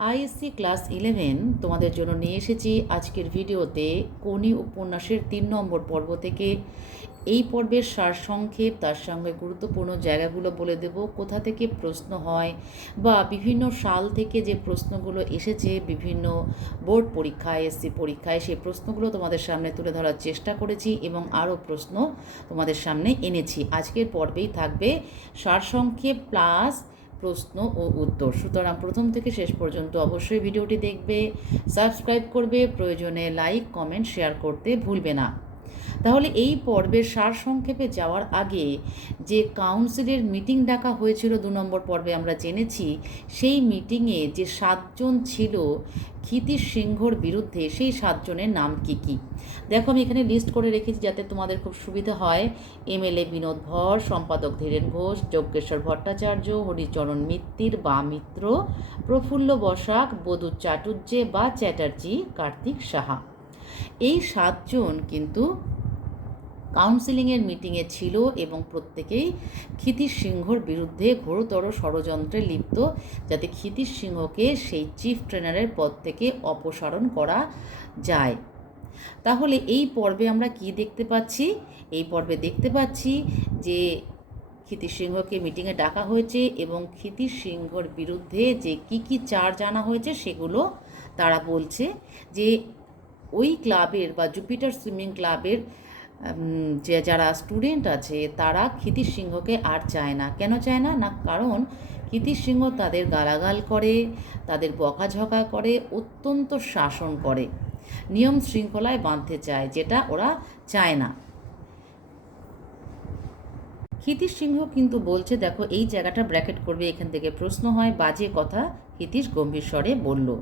ISC class eleven তোমাদের জন্য নিয়ে এসেছি আজকের ভিডিওতে কোনি উপন্যাসের তিন নম্বর পর্ব থেকে। এই পর্বের সারসংক্ষেপ তার সঙ্গে গুরুত্বপূর্ণ জায়গাগুলো বলে দেব, কোথা থেকে প্রশ্ন হয় বা বিভিন্ন সাল থেকে যে প্রশ্নগুলো এসেছে, বিভিন্ন বোর্ড পরীক্ষায়, এসসি পরীক্ষায়, সেই প্রশ্নগুলো তোমাদের সামনে তুলে ধরার চেষ্টা করেছি এবং আরও প্রশ্ন তোমাদের সামনে এনেছি। আজকের পর্বেই থাকবে সারসংক্ষেপ প্লাস প্রশ্ন ও উত্তর। সুতরাং প্রথম থেকে শেষ পর্যন্ত অবশ্যই ভিডিওটি দেখবে, সাবস্ক্রাইব করবে, প্রয়োজনে লাইক, কমেন্ট, শেয়ার করতে ভুলবে না। তাহলে এই পর্বের সারসংক্ষেপে যাওয়ার আগে যে কাউন্সিলের মিটিং ডাকা হয়েছিল দু নম্বর পর্বে আমরা জেনেছি, সেই মিটিংয়ে যে সাতজন ছিল ক্ষিতিশ সিংহর বিরুদ্ধে, সেই সাতজনের নাম কি কি? দেখো, আমি এখানে লিস্ট করে রেখেছি যাতে তোমাদের খুব সুবিধা হয়। এমএলএ বিনোদ ভর, সম্পাদক ধীরেন ঘোষ যজ্ঞেশ্বর ভট্টাচার্য, হরিচরণ মিত্তির, বা মিত্র, প্রফুল্ল বসাক, বধূ চাটুর্যে বা চ্যাটার্জি কার্তিক সাহা। এই সাতজন কিন্তু কাউন্সিলিংয়ের মিটিংয়ে ছিল এবং প্রত্যেকেই ক্ষিতিশ সিংহর বিরুদ্ধে ঘোরতর ষড়যন্ত্রে লিপ্ত, যাতে ক্ষিতিশ সিংহকে সেই চিফ ট্রেনারের পদ থেকে অপসারণ করা যায়। তাহলে এই পর্বে আমরা কি দেখতে পাচ্ছি? এই পর্বে দেখতে পাচ্ছি যে ক্ষিতিশ সিংহকে মিটিংয়ে ডাকা হয়েছে এবং ক্ষিতিশ সিংহর বিরুদ্ধে যে কি কি চার্জ আনা হয়েছে সেগুলো তারা বলছে যে ওই ক্লাবের বা জুপিটার সুইমিং ক্লাবের যে যারা স্টুডেন্ট আছে, তারা ক্ষিতিশ সিংহকে আর চায় না। কেন চায় না? না, কারণ ক্ষিতিশ সিংহ তাদের গালাগাল করে, তাদের বকাঝকা করে, অত্যন্ত শাসন করে। নিয়ম শৃঙ্খলায় বাঁধতে চায়, যেটা ওরা চায় না। ক্ষিতীশ সিংহ কিন্তু বলছে, দেখো, এই জায়গাটা ব্র্যাকেট করবে, এখান থেকে প্রশ্ন হয়। বাজে কথা ক্ষিতীশ গম্ভীর স্বরে বলল।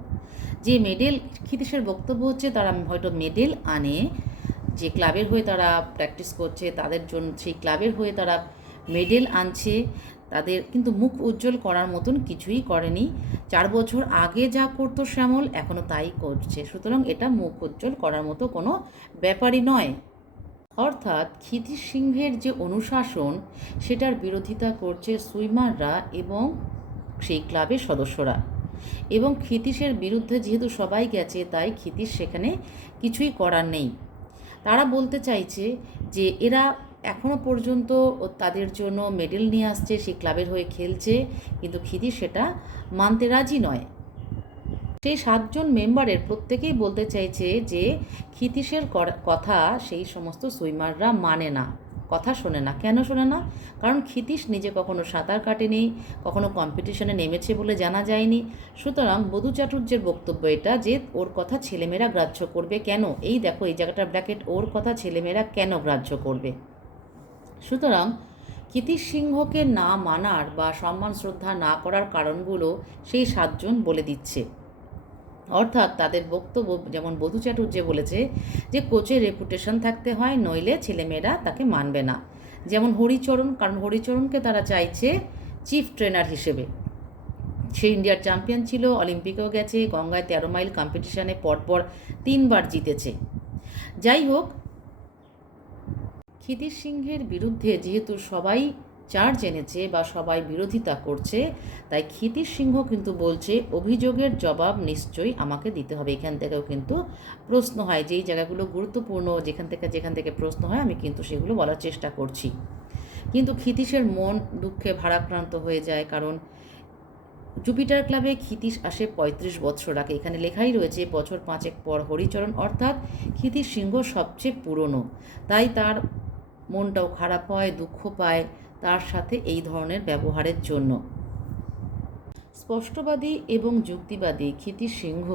যে মেডেল ক্ষিতীশের বক্তব্য হচ্ছে, তারা হয়তো মেডেল আনে যে ক্লাবের হয়ে তারা প্র্যাকটিস করছে, তাদের জন্য, সেই ক্লাবের হয়ে তারা মেডেল আনছে, তাদের কিন্তু মুখ উজ্জ্বল করার মতন কিছুই করেনি। চার বছর আগে যা করতো শ্যামল এখনও তাই করছে। সুতরাং এটা মুখ উজ্জ্বল করার মতো কোনো ব্যাপারই নয়। অর্থাৎ ক্ষিতিশ সিংহের যে অনুশাসন, সেটার বিরোধিতা করছে সুইমাররা এবং সেই ক্লাবের সদস্যরা। এবং ক্ষিতীশের বিরুদ্ধে যেহেতু সবাই গেছে, তাই ক্ষিতীশ সেখানে কিছুই করার নেই। তারা বলতে চাইছে যে এরা এখনও পর্যন্ত তাদের জন্য মেডেল নিয়ে আসছে সেই ক্লাবের হয়ে খেলছে, কিন্তু খিদি সেটা মানতে রাজি নয়। সেই সাতজন মেম্বারের প্রত্যেকেই বলতে চাইছে যে ক্ষিতীশের কথা সেই সমস্ত সুইমাররা মানে না। কথা শোনে না। কেন শোনে না? কারণ ক্ষিতীশ নিজে কখনো সাঁতার কাটেনি, কখনো কম্পিটিশনে নেমেছে বলে জানা যায়নি। সুতরাং বধু চাটুর্যের বক্তব্য এটা যে, ওর কথা ছেলেমেয়েরা গ্রাহ্য করবে কেন? এই দেখো, এই জায়গাটা ব্র্যাকেট ওর কথা ছেলেমেয়েরা কেন গ্রাহ্য করবে? সুতরাং ক্ষিতীশ সিংহকে না মানার বা সম্মান শ্রদ্ধা না করার কারণগুলো সেই সাতজন বলে দিচ্ছে। অর্থাৎ তাদের বক্তব্য যেমন বধূ চাটুর্যে বলেছে যে কোচের রেপুটেশন থাকতে হয়, নইলে ছেলেমেয়েরা তাকে মানবে না। যেমন হরিচরণ, কারণ হরিচরণকে তারা চাইছে চিফ ট্রেনার হিসেবে। সে ইন্ডিয়ার চ্যাম্পিয়ন ছিল, অলিম্পিকেও গেছে, গঙ্গায় তেরো মাইল কম্পিটিশনে পরপর তিনবার জিতেছে। যাই হোক, ক্ষিতিশ সিংহের বিরুদ্ধে যেহেতু সবাই চার্জ এনেছে বা সবাই বিরোধিতা করছে, তাই ক্ষিতিশ সিংহ কিন্তু বলছে, অভিযোগের জবাব নিশ্চয়ই আমাকে দিতে হবে। এখান থেকেও কিন্তু প্রশ্ন হয় যেই জায়গাগুলো গুরুত্বপূর্ণ, যেখান থেকে যেখান থেকে প্রশ্ন হয়, আমি কিন্তু সেগুলো বলার চেষ্টা করছি। কিন্তু ক্ষিতীশের মন দুঃখে ভারাক্রান্ত হয়ে যায়, কারণ জুপিটার ক্লাবে ক্ষিতীশ আসে পঁয়ত্রিশ বৎসর আগে। এখানে লেখাই রয়েছে, বছর পাঁচেক পর হরিচরণ, অর্থাৎ ক্ষিতীশ সিংহ সবচেয়ে পুরনো। তাই তার মনটাও খারাপ হয়, দুঃখ পায় তার সাথে এই ধরনের ব্যবহারের জন্য। স্পষ্টবাদী এবং যুক্তিবাদী ক্ষিতীশ সিংহ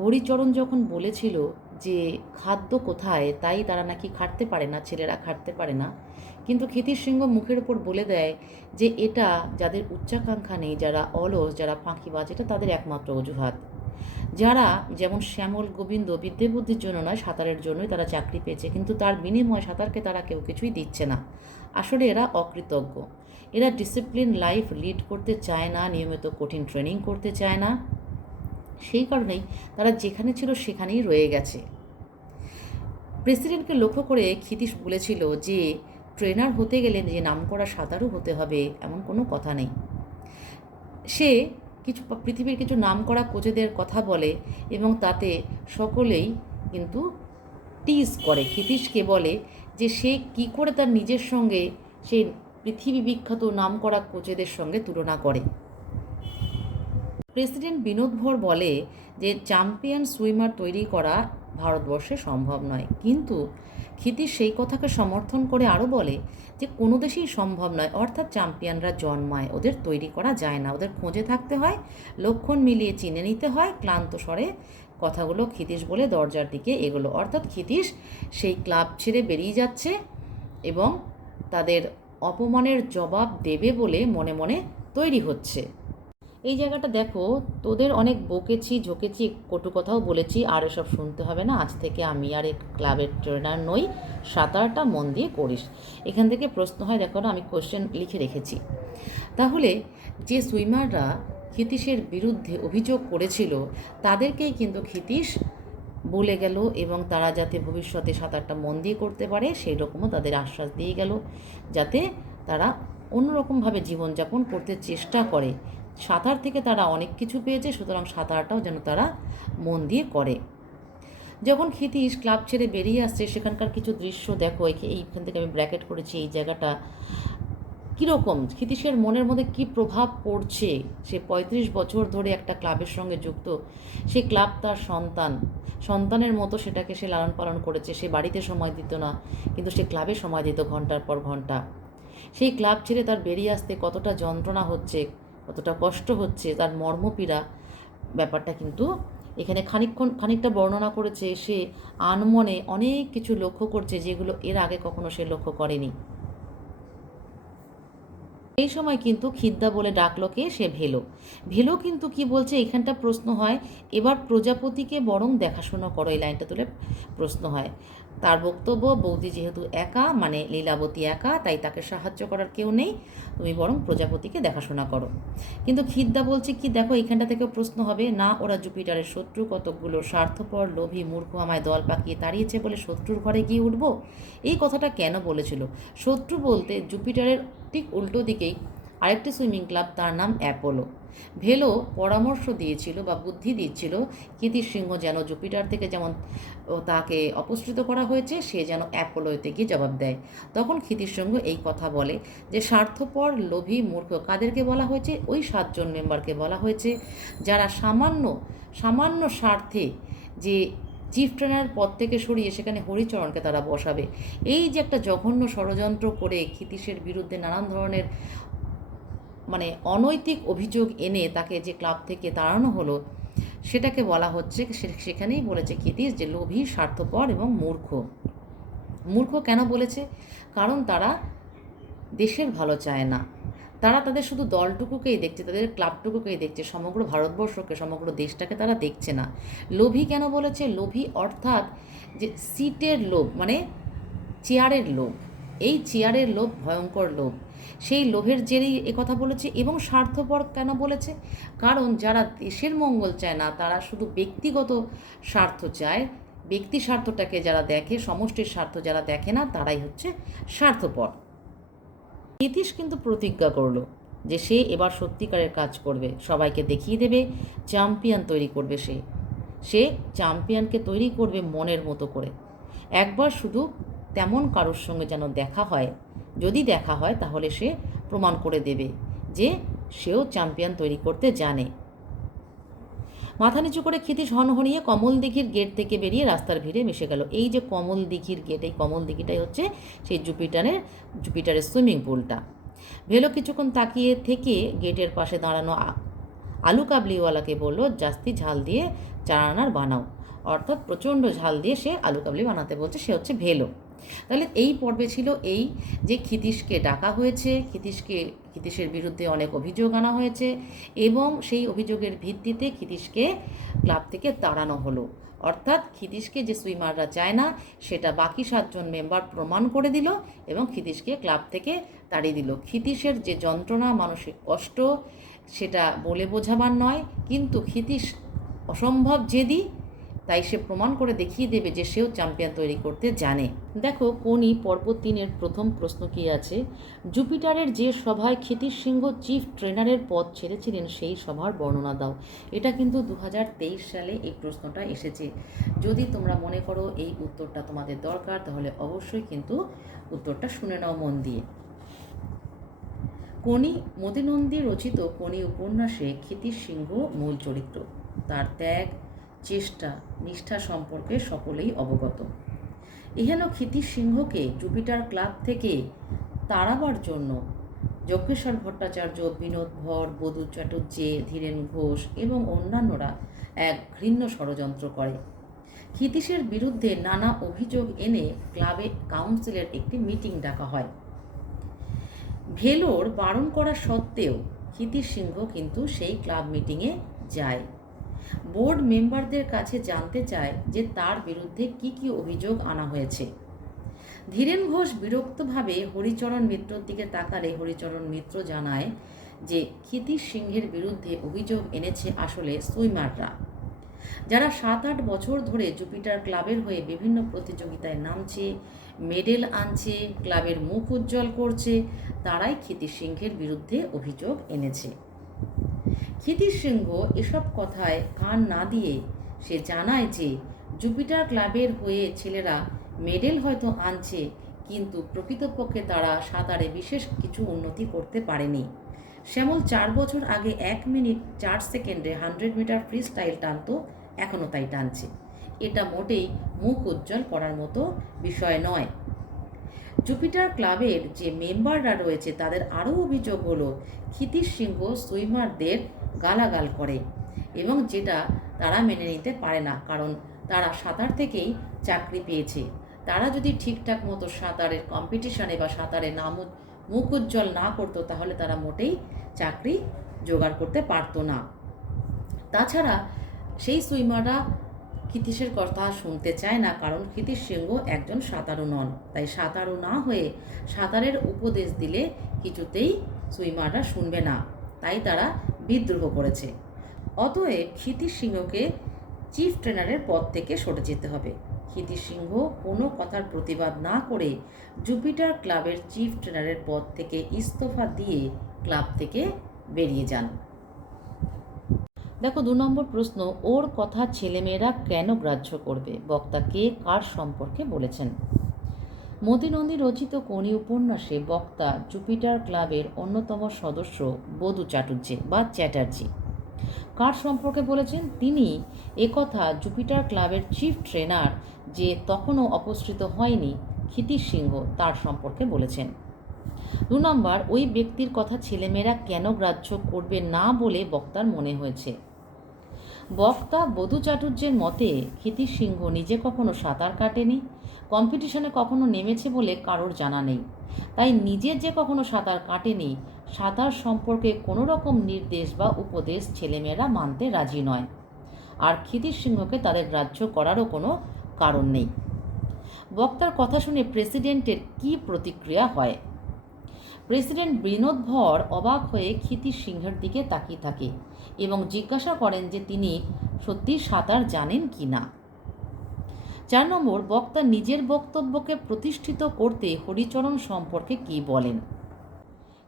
হরিচরণ যখন বলেছিল যে খাদ্য কোথায়, তাই তারা নাকি খাটতে পারে না, ছেলেরা খাটতে পারে না, কিন্তু ক্ষিতীশ সিংহ মুখের ওপর বলে দেয় যে এটা যাদের উচ্চাকাঙ্ক্ষা নেই, যারা অলস, যারা ফাঁকিবাজ, এটা তাদের একমাত্র অজুহাত। যারা যেমন শ্যামল গোবিন্দ বিদ্যে বুদ্ধির জন্য নয়, সাঁতারের জন্যই তারা চাকরি পেয়েছে, কিন্তু তার বিনিময়ে সাঁতারকে তারা কেউ কিছুই দিচ্ছে না। আসলে এরা অকৃতজ্ঞ। এরা ডিসিপ্লিন লাইফ লিড করতে চায় না, নিয়মিত কঠিন ট্রেনিং করতে চায় না। সেই কারণেই তারা যেখানে ছিল সেখানেই রয়ে গেছে। প্রেসিডেন্টকে লক্ষ্য করে ক্ষিতীশ বলেছিল যে, ট্রেনার হতে গেলে যে নামকরা সাঁতারু হতে হবে, এমন কোনো কথা নেই। সে কিছু পৃথিবীর কিছু নাম করা কোচেদের কথা বলে এবং তাতে সকলেই কিন্তু টিজ করে। ক্ষিতীশকে বলে যে সে কি করে তার নিজের সঙ্গে সেই পৃথিবী বিখ্যাত নাম করা কোচেদের সঙ্গে তুলনা করে। প্রেসিডেন্ট বিনোদ ভর বলে যে চ্যাম্পিয়ন সুইমার তৈরি করা ভারতবর্ষে সম্ভব নয়। কিন্তু ক্ষিতিশ সেই কথাকে সমর্থন করে আরও বলে যে কোনো দেশেই সম্ভব নয়, অর্থাৎ চ্যাম্পিয়নরা জন্মায়, ওদের তৈরি করা যায় না, ওদের খোঁজে থাকতে হয়, লক্ষণ মিলিয়ে চিনে নিতে হয়, ক্লান্ত স্বরে কথাগুলো ক্ষিতীশ বলে দরজার দিকে এগুলো। অর্থাৎ ক্ষিতীশ সেই ক্লাব ছেড়ে বেরিয়ে যাচ্ছে এবং তাদের অপমানের জবাব দেবে বলে মনে মনে তৈরি হচ্ছে। এই জায়গাটা দেখো, তোদের অনেক বকেছি, ঝোঁকেছি, কটু কথাও বলেছি, আর এসব শুনতে হবে না। আজ থেকে আমি আর এক ক্লাবের ট্রেনার নই, সাঁতারটা মন দিয়ে করিস। এখান থেকে প্রশ্ন হয়, দেখো না, আমি কোশ্চেন লিখে রেখেছি। তাহলে যে সুইমাররা ক্ষিতীশের বিরুদ্ধে অভিযোগ করেছিল, তাদেরকেই কিন্তু ক্ষিতীশ বলে গেল এবং তারা যাতে ভবিষ্যতে সাঁতারটা মন দিয়ে করতে পারে সেই রকমও তাদের আশ্বাস দিয়ে গেল, যাতে তারা অন্যরকমভাবে জীবনযাপন করতে চেষ্টা করে। সাঁতার থেকে তারা অনেক কিছু পেয়েছে, সুতরাং সাঁতারটাও যেন তারা মন দিয়ে করে। যখন ক্ষিতীশ ক্লাব ছেড়ে বেরিয়ে আসছে, সেখানকার কিছু দৃশ্য দেখো এইখান থেকে আমি ব্র্যাকেট করেছি, এই জায়গাটা। কীরকম? ক্ষিতীশের মনের মধ্যে কী প্রভাব পড়ছে? সে পঁয়ত্রিশ বছর ধরে একটা ক্লাবের সঙ্গে যুক্ত সেই ক্লাব তার সন্তান। সন্তানের মতো সেটাকে সে লালন পালন করেছে, সে বাড়িতে সময় দিত না, কিন্তু সে ক্লাবে সময় দিত ঘণ্টার পর ঘণ্টা। সেই ক্লাব ছেড়ে তার বেরিয়ে আসতে কতটা যন্ত্রণা হচ্ছে কতটা কষ্ট হচ্ছে, তার মর্মপীড়া ব্যাপারটা কিন্তু এখানে খানিকক্ষণ, খানিকটা বর্ণনা করেছে সে আনমনে অনেক কিছু লক্ষ্য করছে যেগুলো এর আগে কখনো সে লক্ষ্য করেনি। এই সময় কিন্তু খিদ্দা বলে ডাকলো কে? সে ভেলো। ভেলো কিন্তু কি বলছে? এখানটা প্রশ্ন হয়। এবার প্রজাপতিকে বরং দেখাশোনা করো, এই লাইনটা তুলে প্রশ্ন হয়। তার বক্তব্য, বৌদি যেহেতু একা মানে লীলাবতী একা, তাই তাকে সাহায্য করার কেউ নেই। তুমি বরং প্রজাপতিকে দেখাশোনা করো। কিন্তু খিদ্দা বলছে কি, দেখো, এখানটা থেকে প্রশ্ন হবে, না, ওরা জুপিটারের শত্রু, কতকগুলো স্বার্থপর, লোভী, মূর্খ আমায় দল পাকিয়ে তাড়িয়েছে বলে শত্রুর ঘরে গিয়ে উঠবো? এই কথাটা কেন বলেছিল? শত্রু বলতে জুপিটারের ঠিক উল্টো দিকেই আরেকটি সুইমিং ক্লাব তার নাম অ্যাপোলো। ভেলো পরামর্শ দিয়েছিল বা বুদ্ধি দিচ্ছিল কীর্তির সিংহ যেন জুপিটার থেকে যেমন তাকে অপসৃত করা হয়েছে, সে যেন অ্যাপোলোতে গিয়ে জবাব দেয়। তখন ক্ষিতির সিংহ এই কথা বলে যে, স্বার্থপর, লোভী, মূর্খ কাদেরকে বলা হয়েছে? ওই সাতজন মেম্বারকে বলা হয়েছে যারা সামান্য সামান্য স্বার্থে যে চিফ ট্রেনার পদ থেকে সরিয়ে সেখানে হরিচরণকে তারা বসাবে। এই যে একটা জঘন্য ষড়যন্ত্র করে ক্ষিতীশের বিরুদ্ধে নানান ধরনের মানে অনৈতিক অভিযোগ এনে তাকে যে ক্লাব থেকে তাড়ানো হলো, সেটাকে বলা হচ্ছে সেখানেই বলেছে ক্ষিতীশ যে লোভী, স্বার্থপর এবং মূর্খ। মূর্খ কেন বলেছে? কারণ তারা দেশের ভালো চায় না। তারা তাদের শুধু দলটুকুকেই দেখছে, তাদের ক্লাবটুকুকেই দেখছে, সমগ্র ভারতবর্ষকে, সমগ্র দেশটাকে তারা দেখছে না। লোভী কেন বলেছে? লোভী অর্থাৎ যে সিটের লোভ মানে চেয়ারের লোভ। এই চেয়ারের লোভ ভয়ঙ্কর লোভ। সেই লোভের জেরেই কথা বলেছে এবং স্বার্থপর কেন বলেছে? কারণ যারা দেশের মঙ্গল চায় না, তারা শুধু ব্যক্তিগত স্বার্থ চায়। ব্যক্তি স্বার্থটাকে যারা দেখে, সমষ্টির স্বার্থ যারা দেখে না, তারাই হচ্ছে স্বার্থপর। নীতিশ কিন্তু প্রতিজ্ঞা করল যে সে এবার সত্যিকারের কাজ করবে। সবাইকে দেখিয়ে দেবে, চ্যাম্পিয়ন তৈরি করবে সে। সে চ্যাম্পিয়নকে তৈরি করবে মনের মতো করে। একবার শুধু তেমন কারোর সঙ্গে যেন দেখা হয়, যদি দেখা হয় তাহলে সে প্রমাণ করে দেবে যে সেও চ্যাম্পিয়ন তৈরি করতে জানে। মাথা নিচু করে ক্ষিতিশ হনহনিয়ে কমল দিঘির গেট থেকে বেরিয়ে রাস্তার ভিড়ে মিশে গেল। এই যে কমল দিঘির গেট এই কমল দিঘিটাই হচ্ছে সেই জুপিটারের জুপিটারের সুইমিং পুলটা ভেলো কিছুক্ষণ তাকিয়ে থেকে গেটের পাশে দাঁড়ানো আলু কাবলিওয়ালাকে বলল, জাস্তি ঝাল দিয়ে চারানার বানাও। অর্থাৎ প্রচণ্ড ঝাল দিয়ে সে আলু কাবলি বানাতে বলছে, সে হচ্ছে ভেলো। তাহলে এই পর্বে ছিল এই যে ক্ষিতীশকে ডাকা হয়েছে, ক্ষিতীশকে ক্ষিতীশের বিরুদ্ধে অনেক অভিযোগ আনা হয়েছে এবং সেই অভিযোগের ভিত্তিতে ক্ষিতীশকে ক্লাব থেকে তাড়ানো হলো। অর্থাৎ ক্ষিতীশকে যে সুইমাররা চায় না, সেটা বাকি সাতজন মেম্বার প্রমাণ করে দিল এবং ক্ষিতীশকে ক্লাব থেকে তাড়িয়ে দিল। ক্ষিতীশের যে যন্ত্রণা, মানসিক কষ্ট, সেটা বলে বোঝাবার নয়, কিন্তু ক্ষিতীশ অসম্ভব জেদি তাই সে প্রমাণ করে দেখিয়ে দেবে যে সেও চ্যাম্পিয়ন তৈরি করতে জানে। দেখো, কোনি পর্ব তিনের প্রথম প্রশ্ন কি আছে? জুপিটারের যে সভায় ক্ষিতিশ সিংহ চিফ ট্রেনারের পদ ছেড়েছিলেন, সেই সভার বর্ণনা দাও। এটা কিন্তু দু হাজার তেইশ সালে এই প্রশ্নটা এসেছে। যদি তোমরা মনে করো এই উত্তরটা তোমাদের দরকার, তাহলে অবশ্যই কিন্তু উত্তরটা শুনে নাও মন দিয়ে। কোনি মতিনন্দী রচিত কোনি উপন্যাসে ক্ষিতিশ সিংহ মূল চরিত্র। তার ত্যাগ চেষ্টা, নিষ্ঠা সম্পর্কে সকলেই অবগত। এহেন ক্ষিতিশ সিংহকে জুপিটার ক্লাব থেকে তাড়াবার জন্য যজ্ঞেশ্বর ভট্টাচার্য, বিনোদ ভর বধু চ্যাটার্যে ধীরেন ঘোষ এবং অন্যান্যরা এক ঘৃণ্য ষড়যন্ত্র করে। ক্ষিতীশের বিরুদ্ধে নানা অভিযোগ এনে ক্লাবে কাউন্সিলের একটি মিটিং ডাকা হয়। ভেলোর বারণ করা সত্ত্বেও ক্ষিতীশ সিংহ কিন্তু সেই ক্লাব মিটিংয়ে যায়। বোর্ড মেম্বারদের কাছে জানতে চায় যে তার বিরুদ্ধে কি কি অভিযোগ আনা হয়েছে। ধীরেন ঘোষ বিরক্তভাবে হরিচরণ মিত্রর দিকে তাকালে হরিচরণ মিত্র জানায় যে ক্ষিতীশ সিংহের বিরুদ্ধে অভিযোগ এনেছে আসলে সুইমাররা। যারা সাত আট বছর ধরে জুপিটার ক্লাবের হয়ে বিভিন্ন প্রতিযোগিতায় নামছে, মেডেল আনছে, ক্লাবের মুখ উজ্জ্বল করছে, তারাই ক্ষিতীশ সিংহের বিরুদ্ধে অভিযোগ এনেছে। ক্ষিতীশ সিংহ এসব কথায় কান না দিয়ে সে জানায় যে, জুপিটার ক্লাবের হয়ে ছেলেরা মেডেল হয়তো আনছে, কিন্তু প্রকৃতপক্ষে তারা সাঁতারে বিশেষ কিছু উন্নতি করতে পারেনি। শ্যামল চার বছর আগে এক মিনিট চার সেকেন্ডে হান্ড্রেড মিটার ফ্রি স্টাইল টানত, এখনও তাই টানছে। এটা মোটেই মুখ উজ্জ্বল করার মতো বিষয় নয়। জুপিটার ক্লাবের যে মেম্বাররা রয়েছে, তাদের আরও অভিযোগ হলো, ক্ষিতীশ সিংহ সুইমারদের গালাগাল করে এবং যেটা তারা মেনে নিতে পারে না। কারণ তারা সাঁতার থেকেই চাকরি পেয়েছে। তারা যদি ঠিকঠাক মতো সাঁতারের কম্পিটিশনে বা সাঁতারে নাম মুখ উজ্জ্বল না করতো, তাহলে তারা মোটেই চাকরি জোগাড় করতে পারতো না। তাছাড়া সেই সুইমাররা ক্ষিতীশের কথা শুনতে চায় না, কারণ ক্ষিতীশ সিংহ একজন সাঁতারু নন। তাই সাঁতারু না হয়ে সাঁতারের উপদেশ দিলে কিছুতেই সুইমাররা শুনবে না। তাই তারা বিদ্রোহ করেছে। অতএব ক্ষিতীশ সিংহকে চিফ ট্রেনারের পদ থেকে সরে যেতে হবে। ক্ষিতীশ সিংহ কোনো কথার প্রতিবাদ না করে জুপিটার ক্লাবের চিফ ট্রেনারের পদ থেকে ইস্তফা দিয়ে ক্লাব থেকে বেরিয়ে যান। দেখো, দু নম্বর প্রশ্ন, ওর কথা ছেলেমেয়েরা কেন গ্রাহ্য করবে? বক্তা কে কার সম্পর্কে বলেছেন? মতিনন্দী রচিত কোনি উপন্যাসে বক্তা জুপিটার ক্লাবের অন্যতম সদস্য বধু চাটুর্যে বা চ্যাটার্জি। কার সম্পর্কে বলেছেন? তিনি একথা জুপিটার ক্লাবের চিফ ট্রেনার যে তখনও অপসৃত হয়নি, ক্ষিতীশ সিংহ তার সম্পর্কে বলেছেন। দু নম্বর, ওই ব্যক্তির কথা ছেলেমেয়েরা কেন গ্রাহ্য করবে না বলে বক্তার মনে হয়েছে। বক্তা বধু চাটুর্যের মতে, ক্ষিতীশ সিংহ নিজে কখনো সাঁতার কাটেনি কম্পিটিশনে কখনো নেমেছে বলে কারোর জানা নেই। তাই নিজের যে কখনো সাঁতার কাটেনি, সাঁতার সম্পর্কে কোনো রকম নির্দেশ বা উপদেশ ছেলেমেয়েরা মানতে রাজি নয়। আর ক্ষিতীশ সিংহকে তাদের গ্রাহ্য করারও কোনো কারণ নেই। বক্তার কথা শুনে প্রেসিডেন্টের কি প্রতিক্রিয়া হয়? প্রেসিডেন্ট বিনোদ ভর অবাক হয়ে ক্ষিতীশ সিংহের দিকে তাকিয়ে থাকে এবং জিজ্ঞাসা করেন যে তিনি সত্যি সাঁতার জানেন কি না। চার নম্বর, বক্তা নিজের বক্তব্যকে প্রতিষ্ঠিত করতে হরিচরণ সম্পর্কে কি বলেন?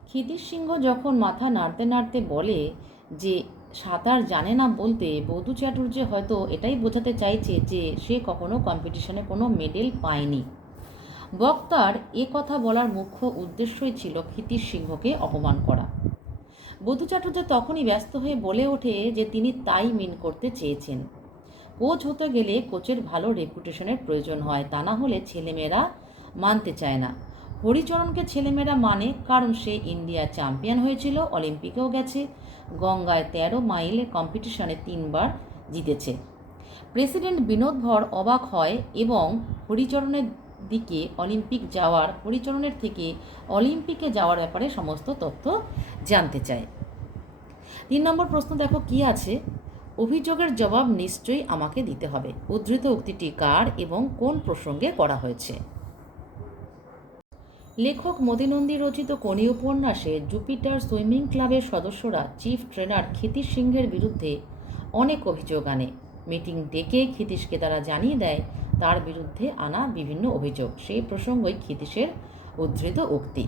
ক্ষিতীশ সিংহ যখন মাথা নাড়তে নাড়তে বলে যে, সাঁতার জানে না বলতে বধূ চ্যাটুর্য হয়তো এটাই বোঝাতে চাইছে যে, সে কখনো কম্পিটিশনে কোনো মেডেল পায়নি। বক্তার এ কথা বলার মুখ্য উদ্দেশ্যই ছিল ক্ষিতীশ সিংহকে অপমান করা। বধূ চাটুর্য তখনই ব্যস্ত হয়ে বলে ওঠে যে, তিনি তাই মিন করতে চেয়েছেন। কোচ হতে গেলে কোচের ভালো রেপুটেশনের প্রয়োজন হয়। তা না হলে ছেলেমেয়েরা মানতে চায় না। হরিচরণকে ছেলেমেয়েরা মানে কারণ সে ইন্ডিয়া চ্যাম্পিয়ন হয়েছিল, অলিম্পিকেও গেছে, গঙ্গায় তেরো মাইলের কম্পিটিশনে তিনবার জিতেছে। প্রেসিডেন্ট বিনোদ ভর অবাক হয় এবং হরিচরণের দিকে অলিম্পিক যাওয়ার, হরিচরণের থেকে অলিম্পিকে যাওয়ার ব্যাপারে সমস্ত তথ্য জানতে চায়। তিন নম্বর প্রশ্ন দেখো, কি আছে? অভিযোগের জবাব নিশ্চয়ই আমাকে দিতে হবে। উদ্ধৃত উক্তিটি কার এবং কোন প্রসঙ্গে করা হয়েছে? লেখক মদিনন্দী রচিত কোনি উপন্যাসে জুপিটার সুইমিং ক্লাবের সদস্যরা চিফ ট্রেনার ক্ষিতীশ সিংহের বিরুদ্ধে অনেক অভিযোগ আনে। মিটিং ডেকে ক্ষিতীশকে তারা জানিয়ে দেয়, তার বিরুদ্ধে আনা বিভিন্ন অভিযোগ। সেই প্রসঙ্গই ক্ষিতীশের উদ্ধৃত উক্তি।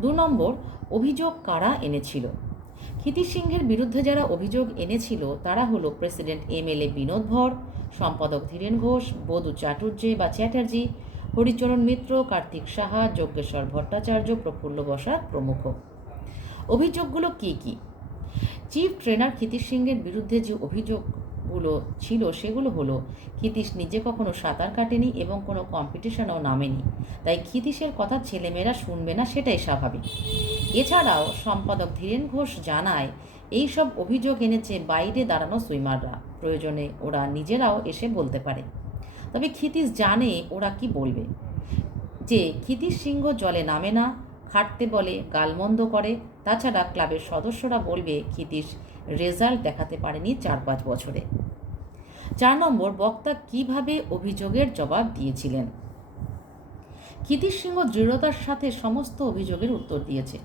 দু নম্বর, অভিযোগ কারা এনেছিল? ক্ষিতীশ সিংহের বিরুদ্ধে যারা অভিযোগ এনেছিল, তারা হলো president M L A Binod Bhar, সম্পাদক ধীরেন ঘোষ, বধু চাটুর্যে বা চ্যাটার্জি, হরিচরণ মিত্র, কার্তিক সাহা যজ্ঞেশ্বর ভট্টাচার্য, প্রফুল্ল বসাক প্রমুখ। অভিযোগগুলো কি কি? চিফ ট্রেনার ক্ষিতীশ সিংহের বিরুদ্ধে যে অভিযোগগুলো ছিল সেগুলো হলো, ক্ষিতীশ নিজে কখনো সাঁতার কাটেনি এবং কোনো কম্পিটিশনেও নামেনি। তাই ক্ষিতীশের কথা ছেলেমেয়েরা শুনবে না সেটাই স্বাভাবিক। এছাড়াও সম্পাদক ধীরেন ঘোষ জানায় এই সব অভিযোগ এনেছে বাইরে দাঁড়ানো সুইমাররা। প্রয়োজনে ওরা নিজেরাও এসে বলতে পারে। তবে ক্ষিতীশ জানে ওরা কি বলবে। যে ক্ষিতীশ সিংহ জলে নামে না, খাটতে বলে, গালমন্দ করে। তাছাড়া ক্লাবের সদস্যরা বলবে, ক্ষিতীশ রেজাল্ট দেখাতে পারেনি চার পাঁচ বছরে। চার নম্বর, বক্তা কীভাবে অভিযোগের জবাব দিয়েছিলেন? ক্ষিতীশ সিংহ দৃঢ়তার সাথে সমস্ত অভিযোগের উত্তর দিয়েছে।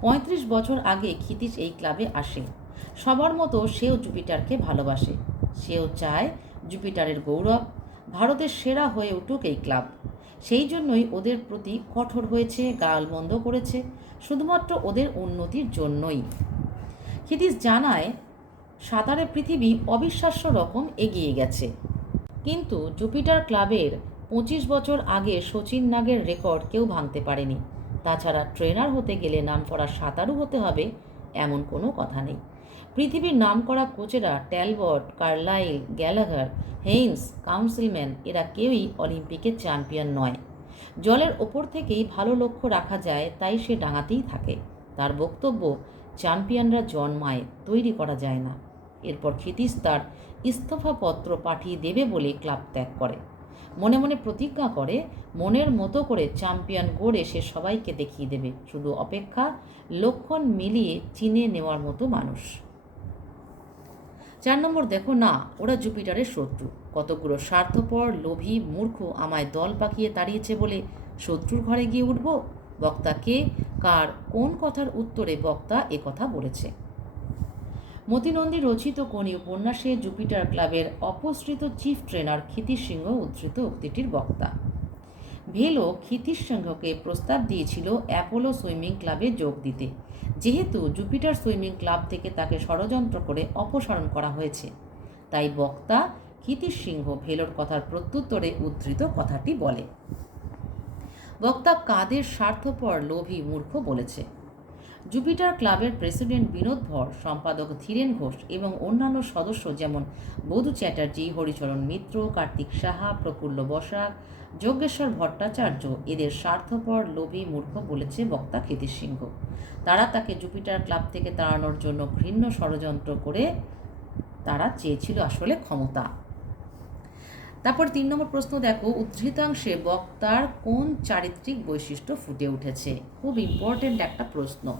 পঁয়ত্রিশ বছর আগে ক্ষিতীশ এই ক্লাবে আসে। সবার মতো সেও জুপিটারকে ভালোবাসে। সেও চায় জুপিটারের গৌরব, ভারতের সেরা হয়ে উঠুক এই ক্লাব। সেই জন্যই ওদের প্রতি কঠোর হয়েছে, গালমন্দ করেছে, শুধুমাত্র ওদের উন্নতির জন্যই। ক্ষিতীশ জানায়, সাঁতারে পৃথিবী অবিশ্বাস্য রকম এগিয়ে গেছে। কিন্তু জুপিটার ক্লাবের পঁচিশ বছর আগে সচিন নাগের রেকর্ড কেউ ভাঙতে পারেনি। তাছাড়া ট্রেনার হতে গেলে নামকরা সাঁতারু হতে হবে এমন কোনো কথা নেই। পৃথিবীর নামকরা কোচেরা Talbot, Carlile, Gallagher, Haines, Counsilman, এরা কেউই অলিম্পিকের চ্যাম্পিয়ন নয়। জলের ওপর থেকেই ভালো লক্ষ্য রাখা যায়, তাই সে ডাঙাতেই থাকে। তার বক্তব্য চ্যাম্পিয়নরা জন্মায়, তৈরি করা যায় না। এরপর ক্ষিতীশ তার ইস্তফাপত্র পাঠিয়ে দেবে বলে ক্লাব ত্যাগ করে। মনে মনে প্রতিজ্ঞা করে, মনের মতো করে চ্যাম্পিয়ন গড়ে সে সবাইকে দেখিয়ে দেবে। শুধু অপেক্ষা, লক্ষণ মিলিয়ে চিনে নেওয়ার মতো মানুষ। চার নম্বর, দেখো না, ওরা জুপিটারের শত্রু। কতগুলো স্বার্থপর, লোভী, মূর্খ আমায় দল পাকিয়ে তাড়িয়েছে বলে শত্রুর ঘরে গিয়ে উঠব? বক্তা কে? কার কোন কথার উত্তরে বক্তা কথা বলেছে? মতিনন্দী রচিত কোনি উপন্যাসে জুপিটার ক্লাবের অপসৃত চিফ ট্রেনার ক্ষিতীশ সিংহ উদ্ধৃত উক্তিটির বক্তা। ভেলো ক্ষিতীশ সিংহকে প্রস্তাব দিয়েছিল অ্যাপোলো সুইমিং ক্লাবে যোগ দিতে। যেহেতু জুপিটার সুইমিং ক্লাব থেকে তাকে ষড়যন্ত্র করে অপসারণ করা হয়েছে, তাই বক্তা ক্ষিতীশ সিংহ ভেলোর কথার প্রত্যুত্তরে উদ্ধৃত কথাটি বলে। বক্তা কাদের স্বার্থপর লোভী মূর্খ বলেছে। জুপিটার ক্লাবের প্রেসিডেন্ট বিনোদ ভর, সম্পাদক ধীরেন ঘোষ এবং অন্যান্য সদস্য যেমন বধু চ্যাটার্জি, হরিচরণ মিত্র, কার্তিক সাহা, প্রফুল্ল বসাক, যজ্ঞেশ্বর ভট্টাচার্য এদের স্বার্থপর লোভী মূর্খ বলেছে বক্তা ক্ষিতীশ সিংহ। তারা তাকে জুপিটার ক্লাব থেকে তাড়ানোর জন্য ঘৃণ্য ষড়যন্ত্র করে তারা চেয়েছিল আসলে ক্ষমতা। তারপর তিন নম্বর প্রশ্ন দেখো, উদ্ধৃতাংশে বক্তার কোন চারিত্রিক বৈশিষ্ট্য ফুটে উঠেছে? খুব ইম্পর্ট্যান্ট একটা প্রশ্ন।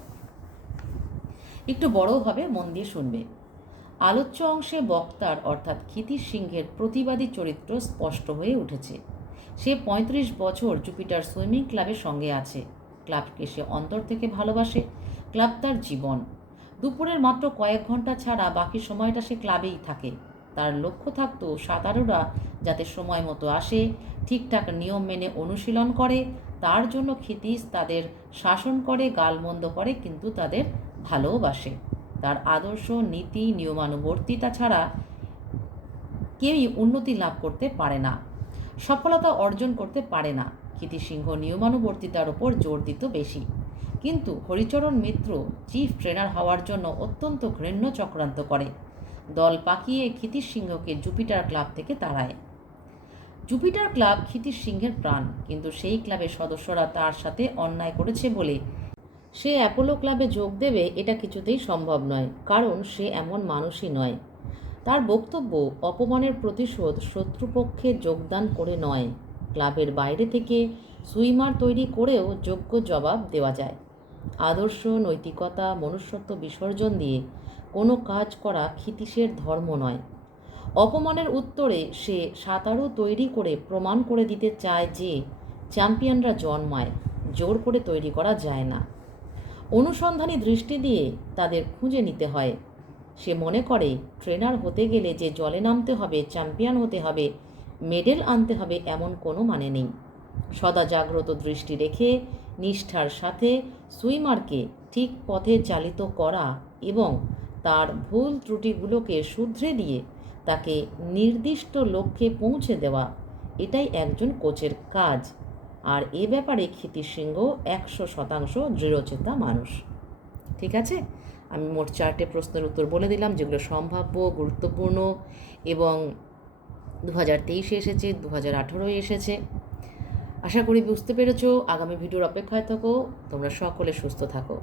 একটু বড় হবে, মন দিয়ে শুনবে। আলোচ্য অংশে বক্তার, অর্থাৎ ক্ষিতীশ সিংহের প্রতিবাদী চরিত্র স্পষ্ট হয়ে উঠেছে। সে পঁয়ত্রিশ বছর জুপিটার সুইমিং ক্লাবের সঙ্গে আছে। ক্লাবকে সে অন্তর থেকে ভালোবাসে, ক্লাব তার জীবন। দুপুরের মাত্র কয়েক ঘণ্টা ছাড়া বাকি সময়টা সে ক্লাবেই থাকে। তার লক্ষ্য থাকতো সাঁতারুরা যাতে সময় মতো আসে, ঠিকঠাক নিয়ম মেনে অনুশীলন করে, তার জন্য ক্ষিতীশ তাদের শাসন করে, গালমন্দ করে, কিন্তু তাদের ভালোবাসে তার আদর্শ, নীতি, নিয়মানুবর্তিতা ছাড়া কেউই উন্নতি লাভ করতে পারে না, সফলতা অর্জন করতে পারে না। ক্ষিতীশ সিংহ নিয়মানুবর্তিতার ওপর জোর দিত বেশি। কিন্তু হরিচরণ মিত্র চিফ ট্রেনার হওয়ার জন্য অত্যন্ত ঘৃণ্য চক্রান্ত করে। দল পাকিয়ে ক্ষিতীশ সিংহকে জুপিটার ক্লাব থেকে তাড়ায়। জুপিটার ক্লাব ক্ষিতীশ সিংহের প্রাণ, কিন্তু সেই ক্লাবের সদস্যরা তার সাথে অন্যায় করেছে বলে সে অ্যাপোলো ক্লাবে যোগ দেবে এটা কিছুতেই সম্ভব নয়, কারণ সে এমন মানুষই নয়। তার বক্তব্য, অপমানের প্রতিশোধ শত্রুপক্ষে যোগদান করে নয়। ক্লাবের বাইরে থেকে সুইমার তৈরি করেও যোগ্য জবাব দেওয়া যায়। আদর্শ, নৈতিকতা, মনুষ্যত্ব বিসর্জন দিয়ে কোনো কাজ করা ক্ষিতীশের ধর্ম নয়। অপমানের উত্তরে সে সাঁতারু তৈরি করে প্রমাণ করে দিতে চায় যে চ্যাম্পিয়নরা জন্মায়, জোর করে তৈরি করা যায় না। অনুসন্ধানী দৃষ্টি দিয়ে তাদের খুঁজে নিতে হয়। সে মনে করে, ট্রেনার হতে গেলে যে জলে নামতে হবে, চ্যাম্পিয়ন হতে হবে, মেডেল আনতে হবে এমন কোনো মানে নেই। সদা জাগ্রত দৃষ্টি রেখে নিষ্ঠার সাথে সুইমারকে ঠিক পথে চালিত করা এবং তার ভুল ত্রুটিগুলোকে শুধরে দিয়ে তাকে নির্দিষ্ট লক্ষ্যে পৌঁছে দেওয়া, এটাই একজন কোচের কাজ। আর এ ব্যাপারে ক্ষিতি সিংহ একশো শতাংশ দৃঢ়চেতা মানুষ। ঠিক আছে? আমি মোট চারটে প্রশ্নের উত্তর বলে দিলাম, যেগুলো সম্ভাব্য, গুরুত্বপূর্ণ এবং দু হাজার তেইশে এসেছে দু হাজার আঠেরোয় এসেছে। আশা করি বুঝতে পেরেছ। আগামী ভিডিওর অপেক্ষায় থাকো। তোমরা সকলে সুস্থ থাকো।